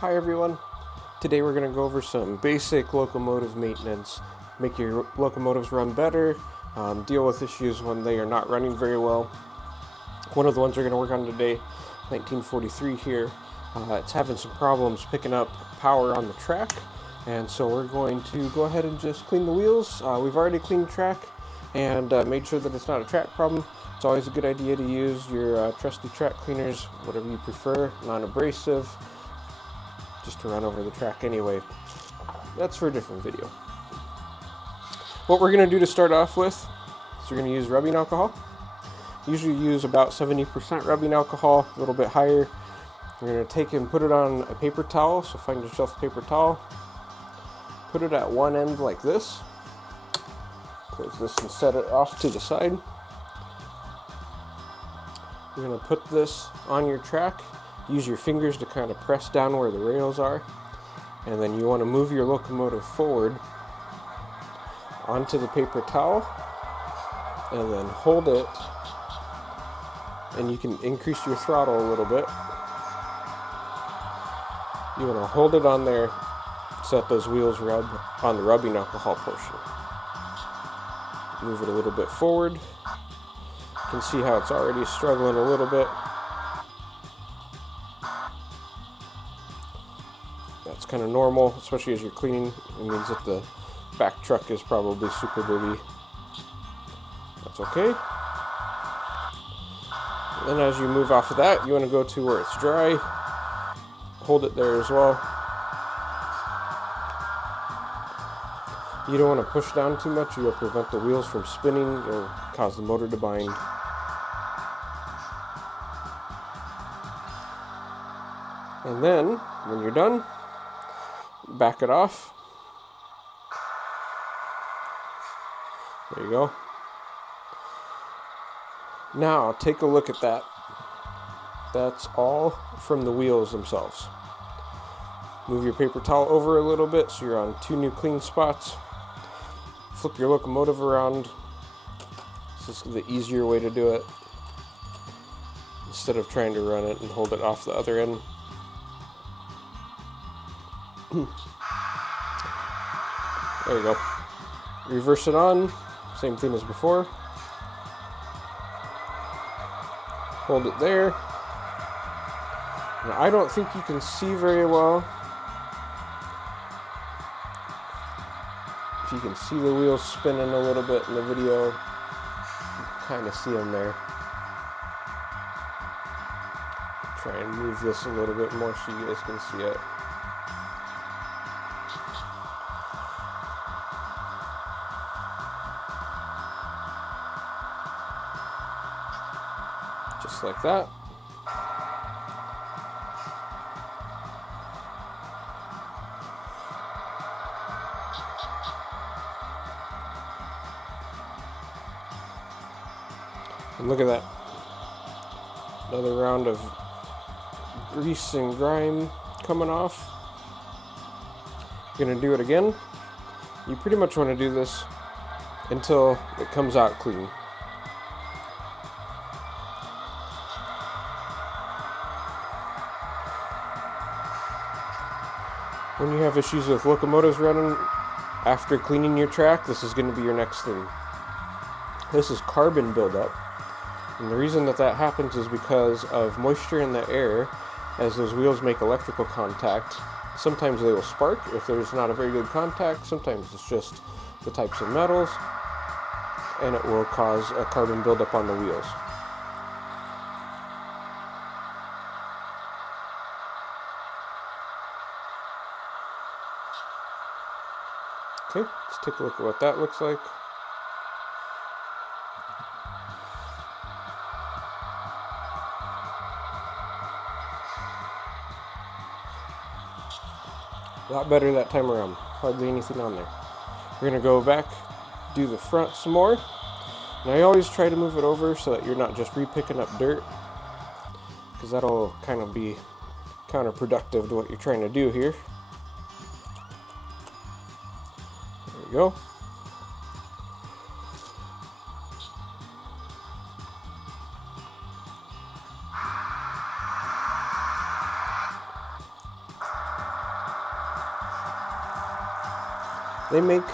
Hi everyone. Today we're going to go over some basic locomotive maintenance, make your locomotives run better, deal with issues when they are not running very well. One of the ones we're going to work on today, 1943 here, it's having some problems picking up power on the track, and so we're going to go ahead and just clean the wheels. We've already cleaned the track and made sure that it's not a track problem. It's always a good idea to use your trusty track cleaners, whatever you prefer, non-abrasive, just to run over the track anyway. That's for a different video. What we're going to do to start off with is we're going to use rubbing alcohol. Usually use about 70% rubbing alcohol, a little bit higher. We're going to take and put it on a paper towel, so find yourself a paper towel. Put it at one end like this. Close this and set it off to the side. You're going to put this on your track. Use your fingers to kind of press down where the rails are, and then you want to move your locomotive forward onto the paper towel and then hold it, and you can increase your throttle a little bit. You want to hold it on there so that those wheels rub on the rubbing alcohol portion. Move it a little bit forward. You can see how it's already struggling a little bit. That's kind of normal, especially as you're cleaning. It means that the back truck is probably super dirty. That's okay. And then as you move off of that, you want to go to where it's dry. Hold it there as well. You don't want to push down too much. You'll prevent the wheels from spinning. You'll cause the motor to bind. And then, when you're done, back it off. There you go. Now, take a look at that. That's all from the wheels themselves. Move your paper towel over a little bit so you're on two new clean spots. Flip your locomotive around. This is the easier way to do it, instead of trying to run it and hold it off the other end. There you go. Reverse it on, same thing as before. Hold it there. Now, I don't think you can see very well. If you can see the wheels spinning a little bit in the video, you kind of see them there. Try and move this a little bit more so you guys can see it. Just like that. And look at that. Another round of grease and grime coming off. You're going to do it again. You pretty much want to do this until it comes out clean. When you have issues with locomotives running after cleaning your track, this is going to be your next thing. This is carbon buildup. And the reason that happens is because of moisture in the air. As those wheels make electrical contact, sometimes they will spark if there's not a very good contact. Sometimes it's just the types of metals, and it will cause a carbon buildup on the wheels. Okay, let's take a look at what that looks like. A lot better that time around. Hardly anything on there. We're going to go back, do the front some more. And I always try to move it over so that you're not just re-picking up dirt, because that'll kind of be counterproductive to what you're trying to do here. There you go. They make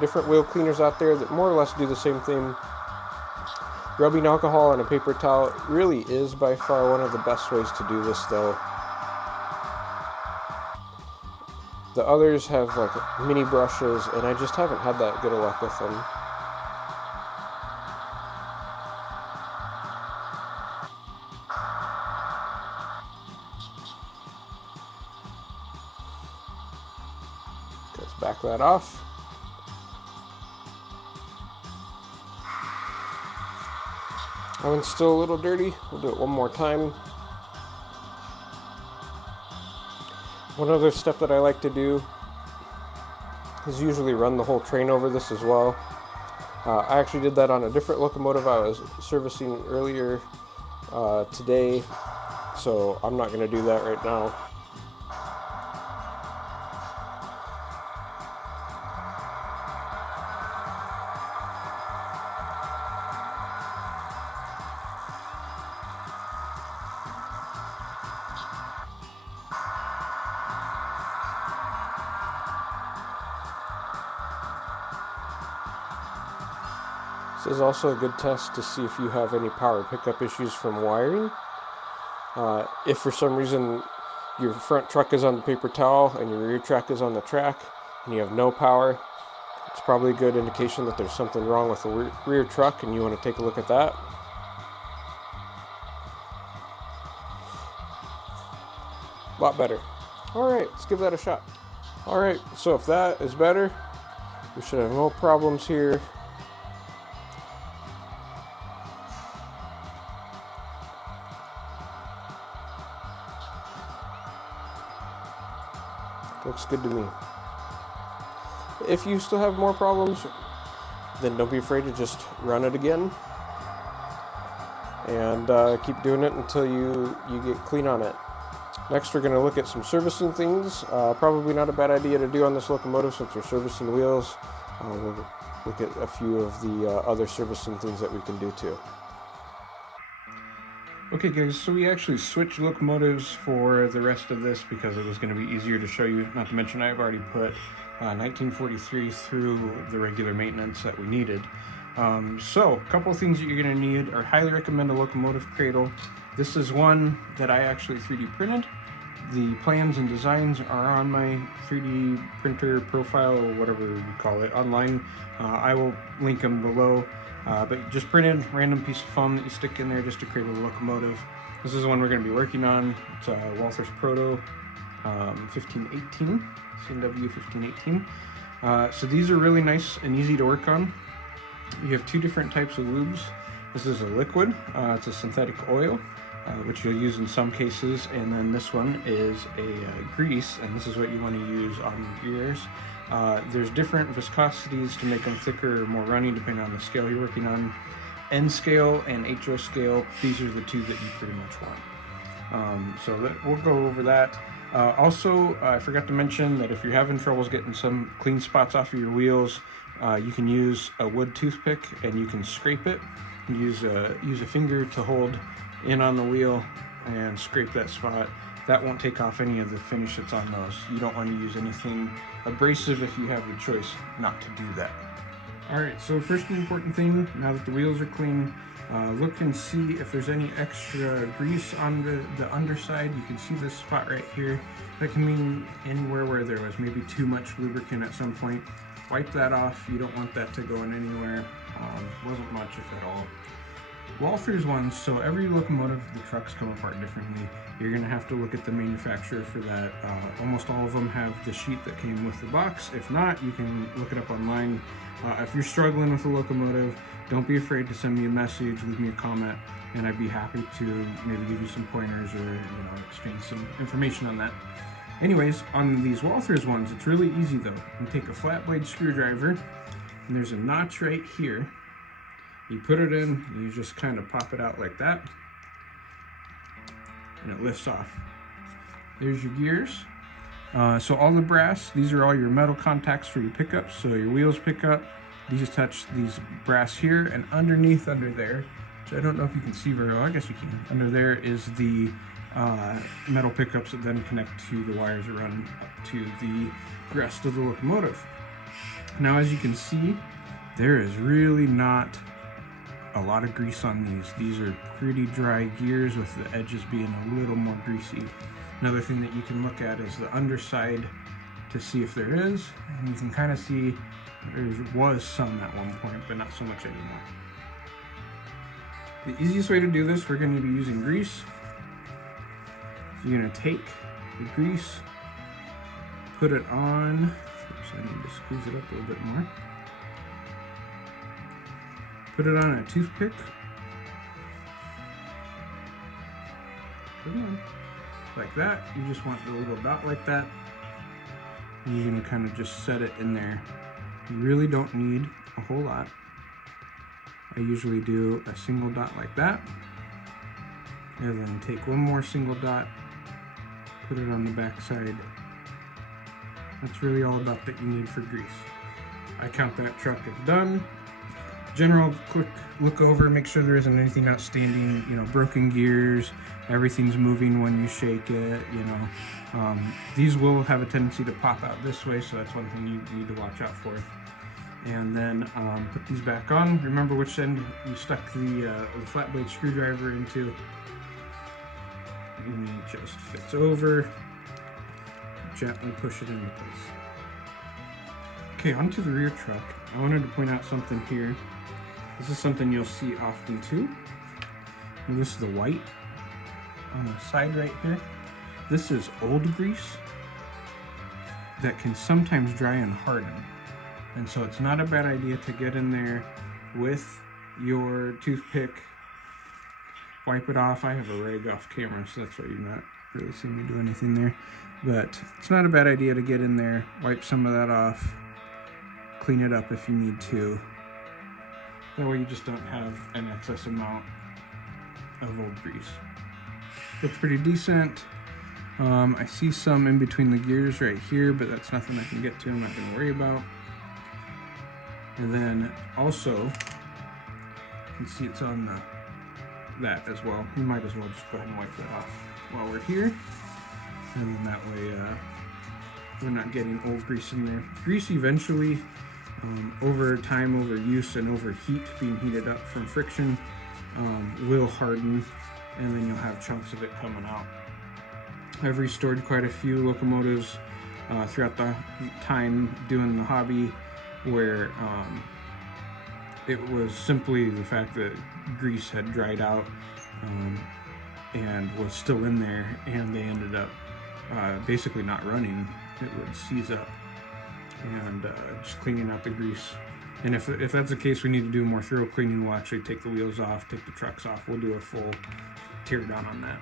different wheel cleaners out there that more or less do the same thing. Rubbing alcohol on a paper towel really is by far one of the best ways to do this though. The others have like mini brushes, and I just haven't had that good of luck with them. Let's back that off. That one's still a little dirty. We'll do it one more time. One other step that I like to do is usually run the whole train over this as well. I actually did that on a different locomotive I was servicing earlier today, so I'm not going to do that right now. This is also a good test to see if you have any power pickup issues from wiring. If for some reason your front truck is on the paper towel and your rear truck is on the track and you have no power, it's probably a good indication that there's something wrong with the rear truck and you want to take a look at that. A lot better. Alright, let's give that a shot. Alright, so if that is better, we should have no problems here. Looks good to me. If you still have more problems, then don't be afraid to just run it again and keep doing it until you get clean on it. Next, we're going to look at some servicing things. Probably not a bad idea to do on this locomotive since we're servicing wheels. We'll look at a few of the other servicing things that we can do too. Okay guys, so we actually switched locomotives for the rest of this because it was going to be easier to show you, not to mention I've already put 1943 through the regular maintenance that we needed. So a couple of things that you're going to need are highly recommend a locomotive cradle. This is one that I actually 3D printed. The plans and designs are on my 3D printer profile, or whatever you call it, online. I will link them below. But just printed random piece of foam that you stick in there just to create a locomotive. This is the one we're going to be working on. It's a Walther's Proto 1518, CNW 1518. So these are really nice and easy to work on. You have two different types of lubes. This is a liquid, it's a synthetic oil, which you'll use in some cases, and then this one is a grease, and this is what you want to use on your gears. There's different viscosities to make them thicker or more runny depending on the scale you're working on. N scale and HO scale, these are the two that you pretty much want. We'll go over that. Also, I forgot to mention that if you're having troubles getting some clean spots off of your wheels, you can use a wood toothpick and you can scrape it. Use a finger to hold in on the wheel and scrape that spot. That won't take off any of the finish that's on those. You don't want to use anything abrasive if you have the choice not to do that. Alright, so first important thing, now that the wheels are clean, look and see if there's any extra grease on the underside. You can see this spot right here. That can mean anywhere where there was maybe too much lubricant at some point. Wipe that off. You don't want that to go in anywhere. Wasn't much, if at all. Walther's ones, so every locomotive, the trucks come apart differently. You're going to have to look at the manufacturer for that. Almost all of them have the sheet that came with the box. If not, you can look it up online. If you're struggling with a locomotive, don't be afraid to send me a message, leave me a comment, and I'd be happy to maybe give you some pointers or exchange some information on that. Anyways, on these Walther's ones, it's really easy though. You take a flat blade screwdriver, and there's a notch right here. You put it in, and you just kind of pop it out like that, and it lifts off. There's your gears. So all the brass, these are all your metal contacts for your pickups. So your wheels pick up, these touch these brass here, and underneath under there, which I don't know if you can see very well, I guess you can. Under there is the metal pickups that then connect to the wires that run up to the rest of the locomotive. Now, as you can see, there is really not a lot of grease on these. These are pretty dry gears with the edges being a little more greasy. Another thing that you can look at is the underside to see if there is, and you can kind of see there was some at one point, but not so much anymore. The easiest way to do this, we're going to be using grease. So you're going to take the grease, put it on. Oops, I need to squeeze it up a little bit more. Put it on a toothpick. Come on. Like that. You just want a little dot like that. And you're going to kind of just set it in there. You really don't need a whole lot. I usually do a single dot like that. And then take one more single dot, put it on the back side. That's really all about that you need for grease. I count that truck as done. General quick look over, make sure there isn't anything outstanding, you know, broken gears, everything's moving when you shake it, you know. These will have a tendency to pop out this way, so that's one thing you need to watch out for. And then put these back on. Remember which end you stuck the flat blade screwdriver into. And it just fits over. Gently push it into place. Okay, onto the rear truck. I wanted to point out something here. This is something you'll see often too. And this is the white on the side right here. This is old grease that can sometimes dry and harden. And so it's not a bad idea to get in there with your toothpick, wipe it off. I have a rag off camera, so that's why you're not really seeing me do anything there. But it's not a bad idea to get in there, wipe some of that off, clean it up if you need to. That way you just don't have an excess amount of old grease. Looks pretty decent. I see some in between the gears right here, but that's nothing I can get to, I'm not gonna worry about. And then also, you can see it's on that as well. You might as well just go ahead and wipe that off while we're here. And then that way we're not getting old grease in there. Grease eventually, over time, over use and over heat, being heated up from friction, will harden, and then you'll have chunks of it coming out. I've restored quite a few locomotives throughout the time doing the hobby where it was simply the fact that grease had dried out and was still in there, and they ended up basically not running. It would seize up, and just cleaning out the grease. And if that's the case, we need to do more thorough cleaning. We'll actually take the wheels off, take the trucks off. We'll do a full tear down on that.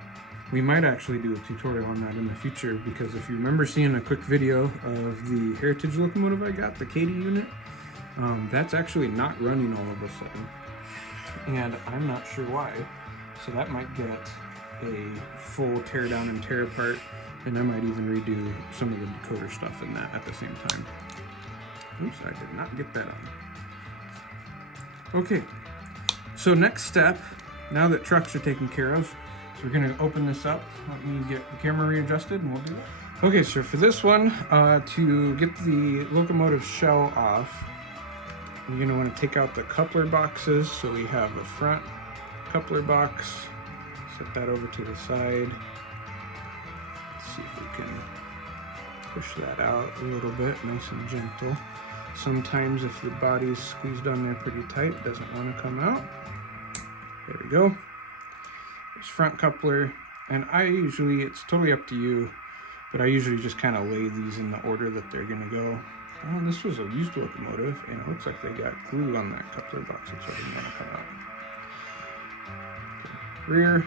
We might actually do a tutorial on that in the future, because if you remember seeing a quick video of the Heritage locomotive I got, the Katy unit, that's actually not running all of a sudden, and I'm not sure why. So that might get a full tear down and tear apart, and I might even redo some of the decoder stuff in that at the same time. Oops, I did not get that on. Okay, so next step, now that trucks are taken care of, so we're going to open this up. Let me get the camera readjusted and we'll do that. Okay, so for this one, to get the locomotive shell off, you're going to want to take out the coupler boxes. So we have the front coupler box. Set that over to the side. Let's see if we can push that out a little bit, nice and gentle. Sometimes if the body's squeezed on there pretty tight, it doesn't want to come out. There we go. There's front coupler, and I usually, it's totally up to you, but I usually just kind of lay these in the order that they're going to go. Oh, this was a used locomotive, and it looks like they got glue on that coupler box. That's why it didn't want to come out. Okay. Rear.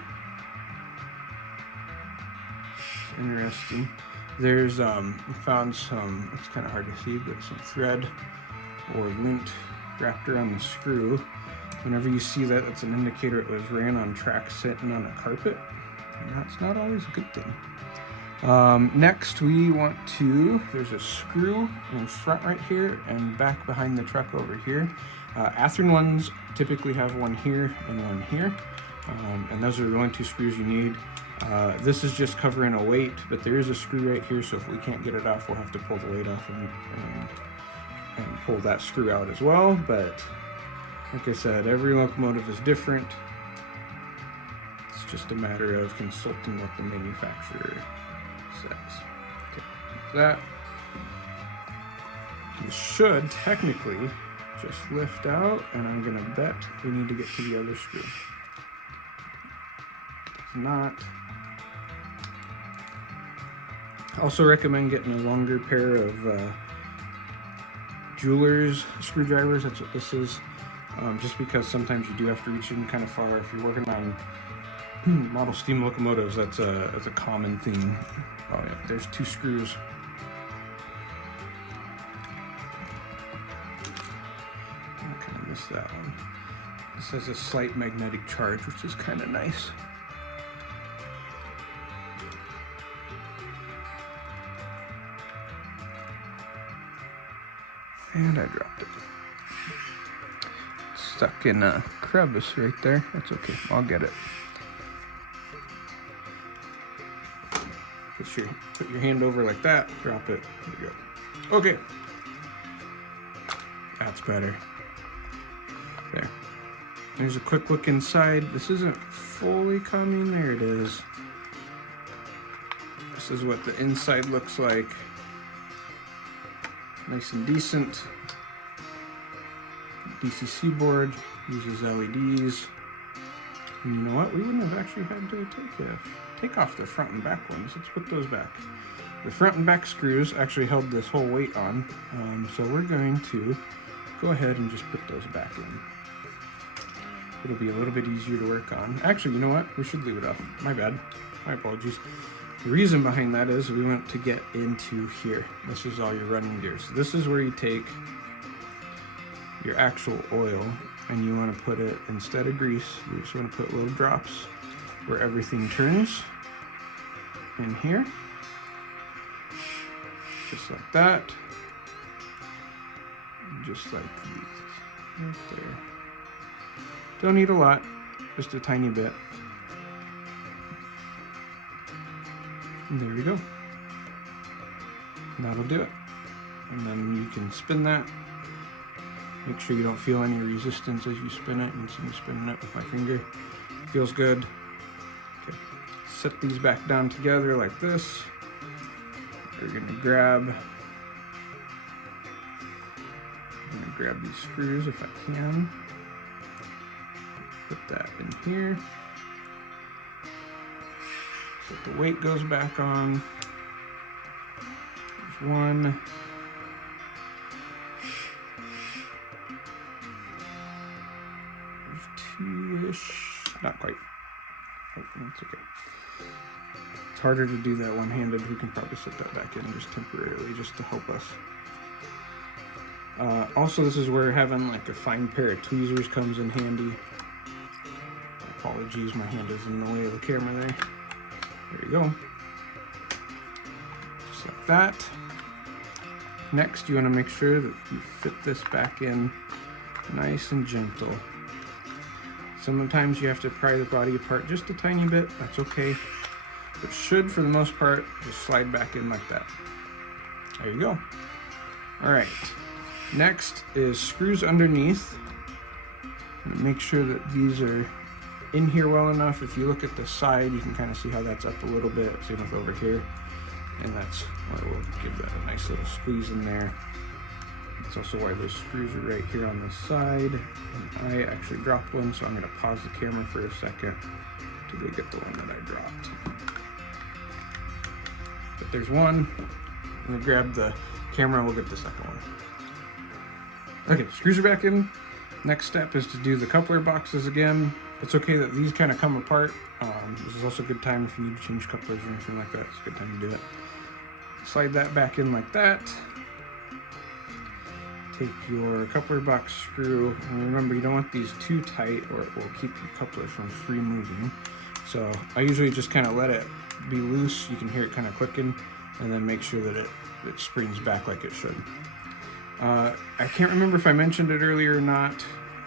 It's interesting. There's, found some, it's kind of hard to see, but some thread or lint wrapped around the screw. Whenever you see that, that's an indicator it was ran on track sitting on a carpet, and that's not always a good thing. Next, we want to, there's a screw in front right here and back behind the truck over here. Athearn ones typically have one here and one here, and those are the only two screws you need. This is just covering a weight, but there is a screw right here, so if we can't get it off, we'll have to pull the weight off and and pull that screw out as well, but like I said, every locomotive is different. It's just a matter of consulting what the manufacturer says. Okay, that. You should technically just lift out, and I'm gonna bet we need to get to the other screw. If not, I also recommend getting a longer pair of jeweler's screwdrivers. That's what this is. Just because sometimes you do have to reach in kind of far. If you're working on model steam locomotives, that's a common thing. Oh yeah, there's 2 screws. I kind of missed that one. This has a slight magnetic charge, which is kind of nice. And I dropped it. Stuck in a crevice right there. That's okay, I'll get it. Put your hand over like that, drop it, there you go. Okay. That's better. There. There's a quick look inside. This isn't fully coming, there it is. This is what the inside looks like. Nice and decent. DCC board, uses LEDs. And you know what? We wouldn't have actually had to take off the front and back ones. Let's put those back. The front and back screws actually held this whole weight on. So we're going to go ahead and just put those back in. It'll be a little bit easier to work on. Actually, you know what? We should leave it off. My bad. My apologies. The reason behind that is we want to get into here. This is all your running gears. So this is where you take your actual oil and you want to put it, instead of grease, you just want to put little drops where everything turns in here. Just like that. And just like these. Right there. Don't need a lot, just a tiny bit. And there we go. And that'll do it. And then you can spin that. Make sure you don't feel any resistance as you spin it. You can see me spinning it with my finger. Feels good. Okay. Set these back down together like this. We're gonna grab these screws if I can. Put that in here. So the weight goes back on. There's one. There's two-ish. Not quite. Oh, that's okay. It's harder to do that one-handed. We can probably set that back in just temporarily, just to help us. Also, this is where having like a fine pair of tweezers comes in handy. Apologies, my hand is in the way of the camera there. There you go. Just like that. Next, you want to make sure that you fit this back in nice and gentle. Sometimes you have to pry the body apart just a tiny bit. That's okay. But should, for the most part, just slide back in like that. There you go. All right. Next is screws underneath. Make sure that these are in here well enough. If you look at the side, you can kind of see how that's up a little bit. Same with over here. And that's why we'll give that a nice little squeeze in there. That's also why those screws are right here on the side. And I actually dropped one, so I'm going to pause the camera for a second to go get the one that I dropped. But there's one. I'm going to grab the camera and we'll get the second one. Okay, screws are back in. Next step is to do the coupler boxes again. It's okay that these kind of come apart. This is also a good time if you need to change couplers or anything like that. It's a good time to do it. Slide that back in like that. Take your coupler box screw, and remember you don't want these too tight or it will keep your couplers from free moving. So I usually just kind of let it be loose. You can hear it kind of clicking, and then make sure that it springs back like it should. I can't remember if I mentioned it earlier or not.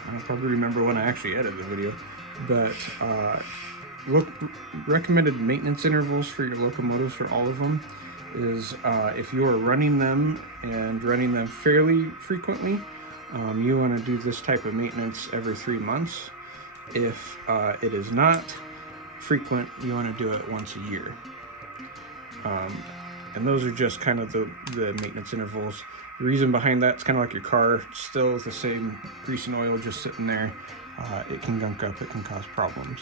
I'll probably remember when I actually edited the video, but recommended maintenance intervals for your locomotives, for all of them, is if you are running them and running them fairly frequently, you want to do this type of maintenance every 3 months. If it is not frequent, you want to do it once a year. And those are just kind of the maintenance intervals. The reason behind that, it's kind of like your car, still the same grease and oil just sitting there. It can gunk up, it can cause problems.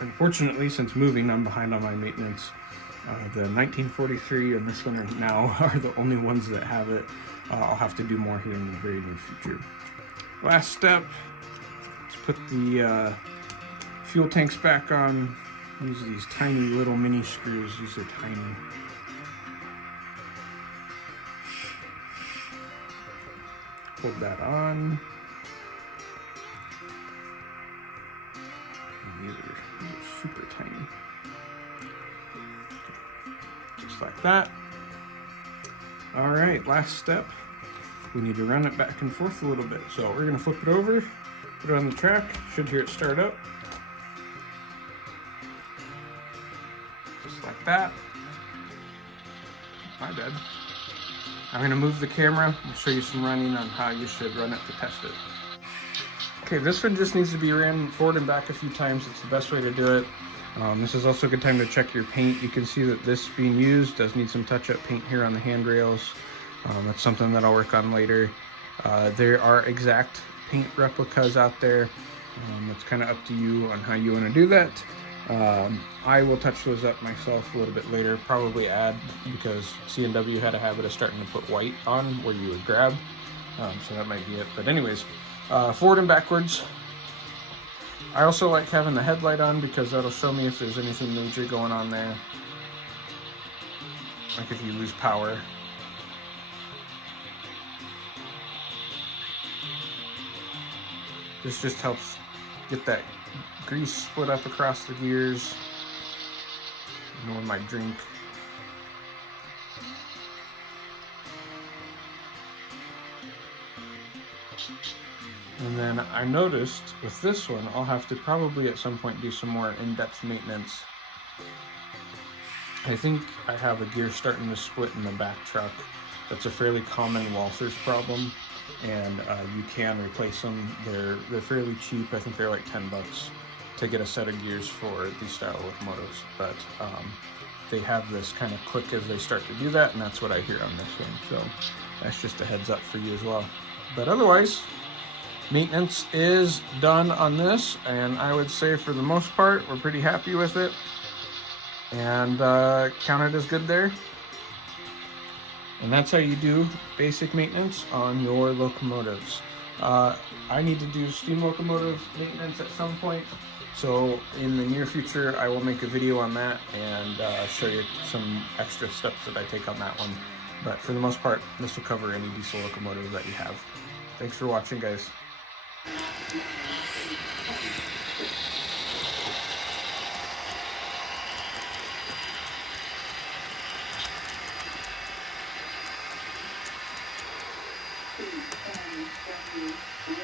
Unfortunately, since moving, I'm behind on my maintenance. The 1943 and this one now are the only ones that have it. I'll have to do more here in the very near future. Last step, let's put the fuel tanks back on. Use these tiny little mini screws. These are tiny. Hold that on. And these are super tiny. Just like that. All right, last step. We need to run it back and forth a little bit. So we're gonna flip it over, put it on the track. Should hear it start up. Just like that. My bad. I'm going to move the camera and show you some running on how you should run it to test it. Okay, this one just needs to be ran forward and back a few times. It's the best way to do it. This is also a good time to check your paint. You can see that this being used does need some touch-up paint here on the handrails. That's something that I'll work on later. There are exact paint replicas out there. It's kind of up to you on how you want to do that. I will touch those up myself a little bit later, probably add, because C&W had a habit of starting to put white on where you would grab, so that might be it. But anyways, forward and backwards. I also like having the headlight on because that'll show me if there's anything major going on there, like if you lose power. This just helps get that grease split up across the gears. Ignore my drink. And then I noticed with this one, I'll have to probably at some point do some more in-depth maintenance. I think I have a gear starting to split in the back truck. That's a fairly common Walther's problem, and you can replace them. They're fairly cheap. I think they're like $10 to get a set of gears for these style locomotives, but they have this kind of click as they start to do that, and that's what I hear on this one. So that's just a heads up for you as well. But otherwise, maintenance is done on this, and I would say for the most part, we're pretty happy with it, and count it as good there. And that's how you do basic maintenance on your locomotives. I need to do steam locomotive maintenance at some point, so in the near future I will make a video on that and show you some extra steps that I take on that one. But for the most part, this will cover any diesel locomotive that you have. Thanks for watching, guys. Please,